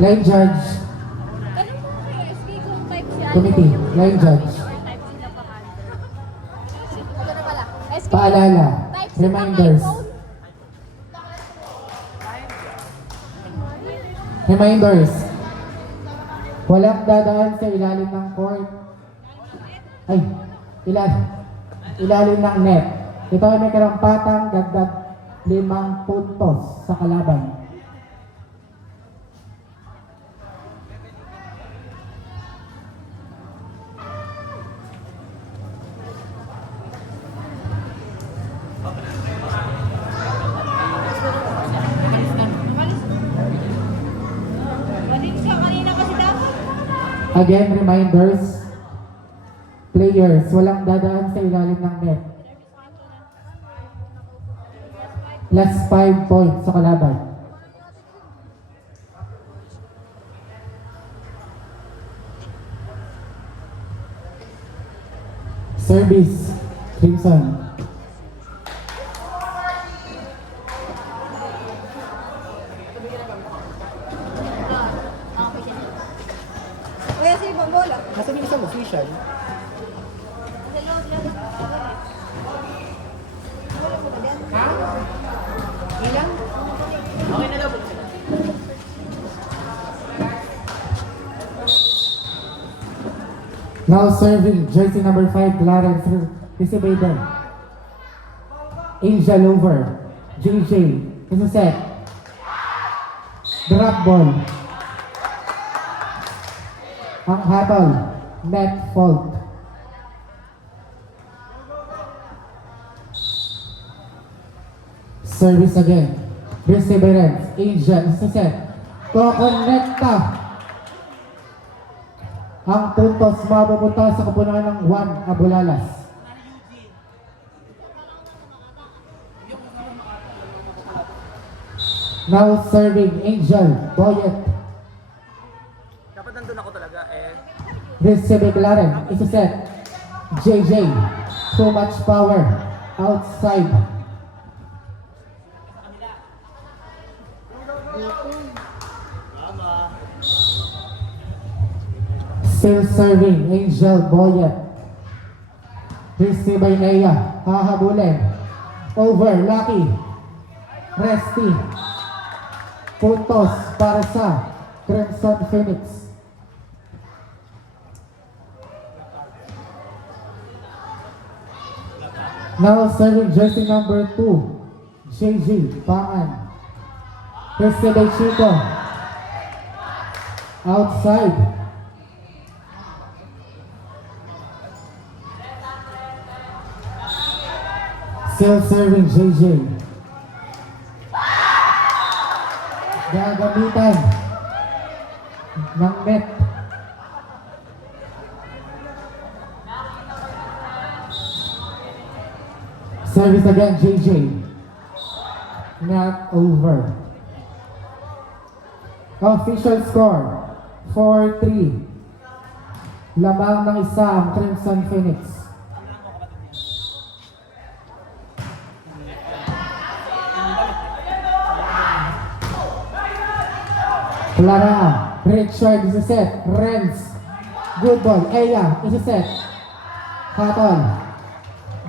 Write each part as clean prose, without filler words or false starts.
Line judge. Tanong mo kay SK kung type si ano. Committee. Line judge. Or type sila pa Ito na pala. SK. Paalala. Type sila Reminders. iPhone. Reminders. Walang dadaan sa ilalim ng court. Ay, ilalim ng net. Ito ay may karampatang dagdag 5 puntos sa kalaban. Balik ka kanina kasi dapat. Again, reminders. Players, walang dadaan sa ilalim ng net. Plus 5 points sa kalaban. Service, Crimson. Kuya, sa ibang bola. Nasa din isang official. Hello, Ilang? Now serving jersey number 5, Clarence Recibaden. Angel over. JJ. Is a set. Drop ball. Ang habal. Net fault. Service again. Perseverance. Angel. Is a set. Kokonekta. Ang puntos mapupunta sa kapunan ng Juan Abulalas. Now serving Angel Boyet. Dapat nandun ako talaga eh. Receive Claren. It's a set. JJ. Too much power. Outside. Still serving Angel Boyet. Receive by Nea. Hahabulin. Over. Lucky. Resty. Puntos para sa Crimson Phoenix. Now serving jersey number 2, JJ Pangan. Receive Chico. Outside. Still serving JJ. Gagamitan ng net. Service again, JJ. Not over. Official score, 4-3. Lamang ng isa ang Crimson Phoenix. Clara, Richard is a set. Renz, good ball. Eya is a set. Hatol,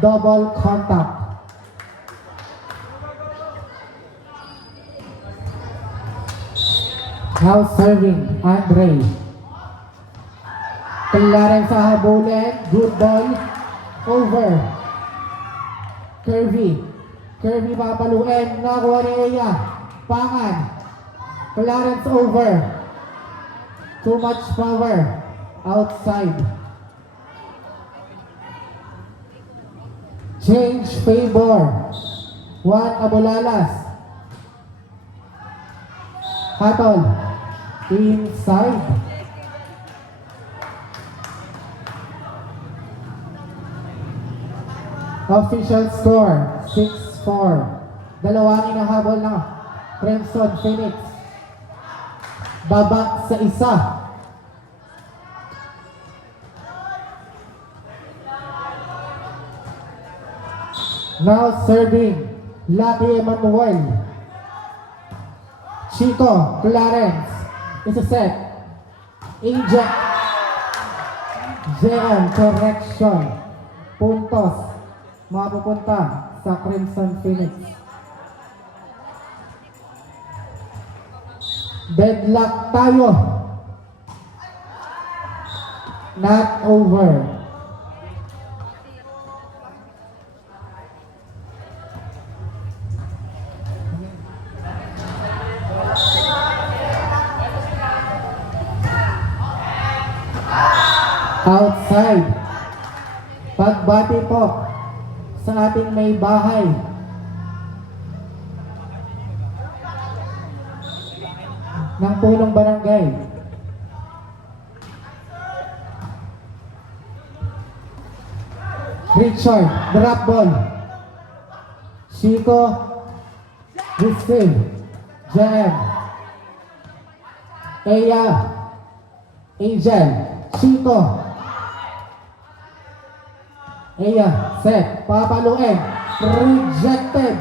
double contact. Now serving Andre. Clarence sa habulin. Good ball. Over. Curvy. Curvy papaluin. Nakuha ni Eya. Pangan. Clarence over. Too much power. Outside. Change favor. Juan Abulalas. Hatol. Inside. Official score, 6-4. Dalawang inahabol ng Crimson Phoenix. Babak sa isa. Now serving, Lucky Emmanuel. Chico Clarence Isa set. Inject. JM, correction. Puntos. Mapupunta sa Crimson Phoenix. Deadlock tayo. Not over. Outside. Pagbati po sa ating may bahay. Ng punong barangay. Richard, drop ball. Chico, receive. Jam. Eya, Angel, Chico. Eya, set, papaluin. Rejected.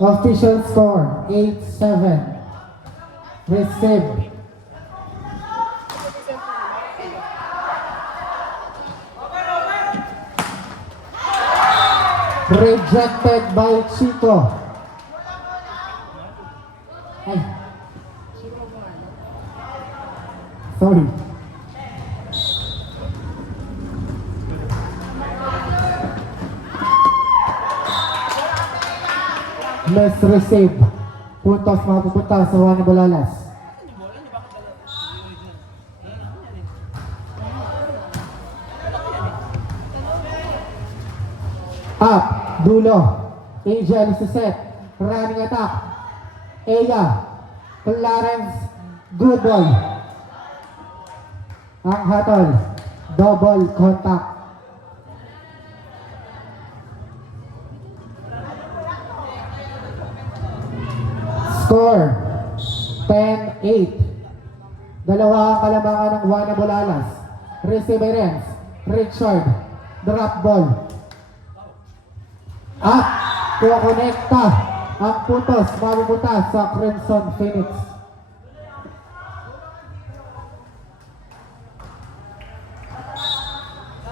Official score 8-7. Received. Rejected by Chico. Ay. Sorry. Let's receive. Puntos mapupunta sa Juan Bulalas. Up, dulo. Angel is set. Running attack. Eya. Clarence. Good ball. Ang hatol. Double contact. Score 10-8. Dalawa ang kalamangan ng Juan Bulalas. Receive Renz. Richard. Drop ball. At kukonekta ang puntos mapupunta sa Crimson Phoenix.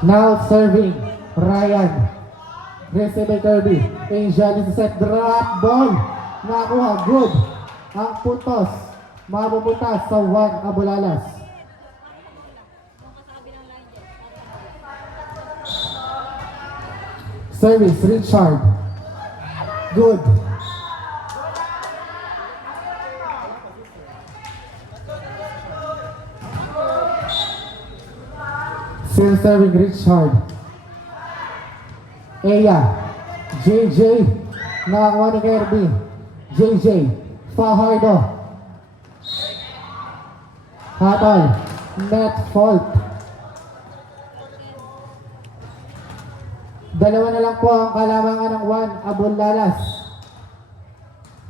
Now serving Ryan. Receive by Kirby. Angel is set. Drop ball. Nakuha. Good. Ang puntos mapupunta sa Juan Bulalas. Service, Richard. Good. Still serving Richard. Eya. JJ. Nakakuha ni Kirby. JJ. Fajardo. Hatol. Net fault. Dalawa na lang po ang kalamangan ng Juan Bulalas.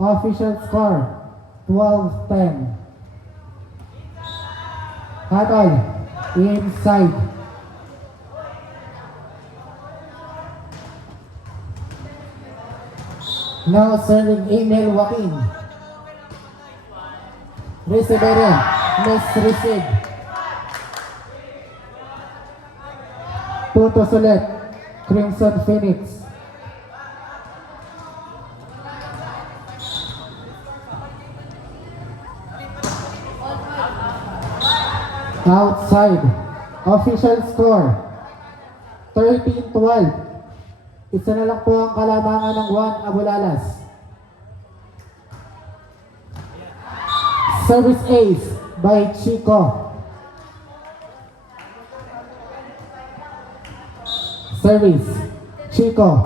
Official score 12-10. Hatol inside. Now serving Emil Joaquin. Receive rin. Miss receive. Puntos ulit. Crimson Phoenix. Outside. Official score 13-12. Isa na lang po ang kalamangan ng Juan Bulalas. Service ace by Chico. Service. Chico.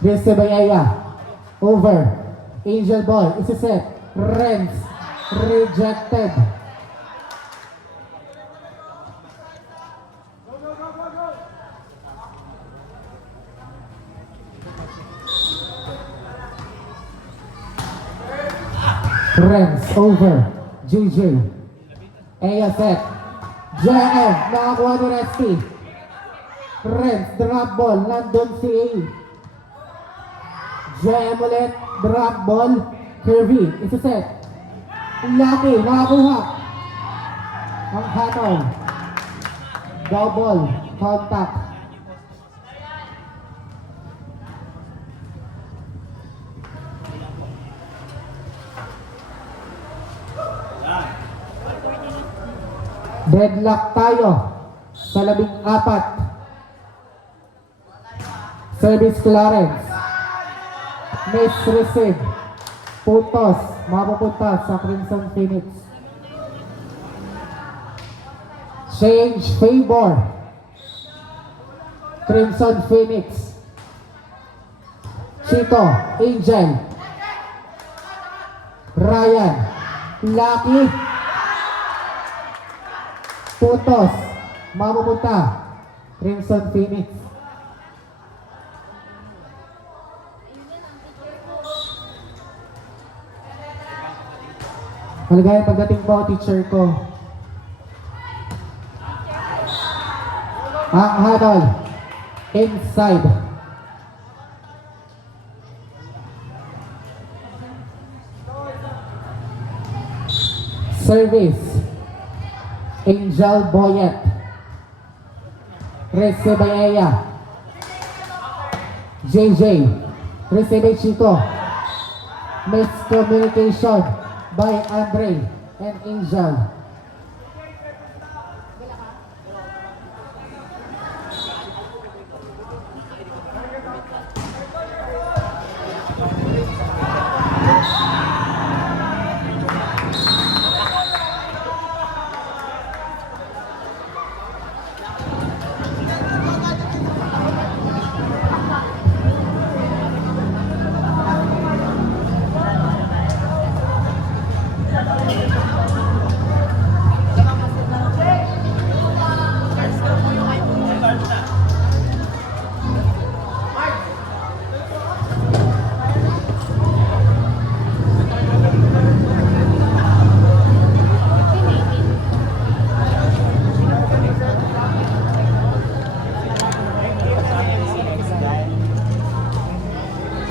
Receive by Aya. Over. Angel ball. Isa set. Renz. Rejected. Renz. Over. JJ. Aya set. JM. Nakakuha ni Resty. Renz, drop ball, nandun si A. JM ulit, drop ball, Kirby, isa set. Lucky, nakakuha. Ang hatol. Double, contact. Deadlock tayo sa 14. Service Clarence. Miss receive. Putos. Mapupunta sa Crimson Phoenix. Change favor. Crimson Phoenix. Chito. Angel. Ryan. Lucky. Putos. Mapupunta. Crimson Phoenix. Maligayang pagdating po, teacher ko. Ang hadol. Inside. Service. Angel Boyet. Receive by Aya. JJ. Receive by Chico. Miscommunication by Andre and Angel.